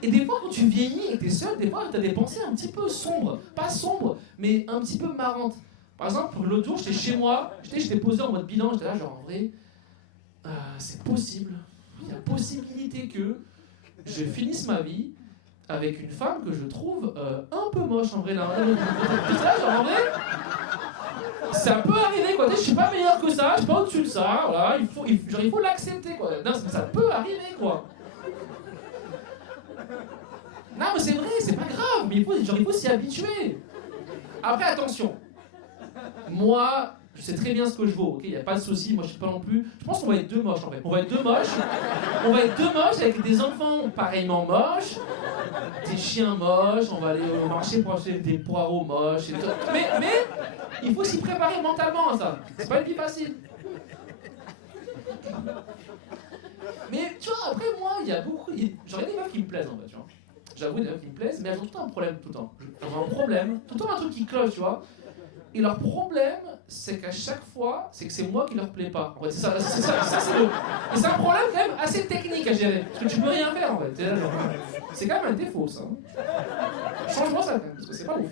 Et des fois, quand tu vieillis et que t'es seul, des fois, t'as des pensées un petit peu sombres. Pas sombres, mais un petit peu marrantes. Par exemple, l'autre jour, j'étais chez moi, j'étais posé en mode bilan, j'étais là, genre, en vrai, c'est possible. Il y a possibilité que je finisse ma vie avec une femme que je trouve un peu moche, en vrai. Là, genre, en vrai, ça peut arriver, quoi. Je suis pas meilleur que ça, je suis pas au-dessus de ça, voilà, il faut l'accepter, quoi. Non, ça peut arriver, quoi. Non, mais c'est vrai, c'est pas grave, mais il faut s'y habituer. Après, attention. Moi, je sais très bien ce que je vaux, ok? Y a pas de souci, moi je sais pas non plus. Je pense qu'on va être deux moches en fait. On va être deux moches avec des enfants pareillement moches, des chiens moches, on va aller au marché pour acheter des poireaux moches et tout. Mais il faut s'y préparer mentalement à ça. C'est pas une vie facile. Mais tu vois, après moi, il y a beaucoup. J'aurais des meufs qui me plaisent en fait, tu vois. J'avoue, des meufs qui me plaisent, mais elles ont tout le temps un problème tout le temps. Elles ont un problème, tout le temps un truc qui cloche, tu vois. Et leur problème, c'est qu'à chaque fois, c'est que c'est moi qui leur plais pas. En fait, c'est ça et c'est un problème quand même assez technique à gérer. Parce que tu peux rien faire en fait. C'est quand même un défaut ça. Change-moi ça quand même, parce que c'est pas ouf.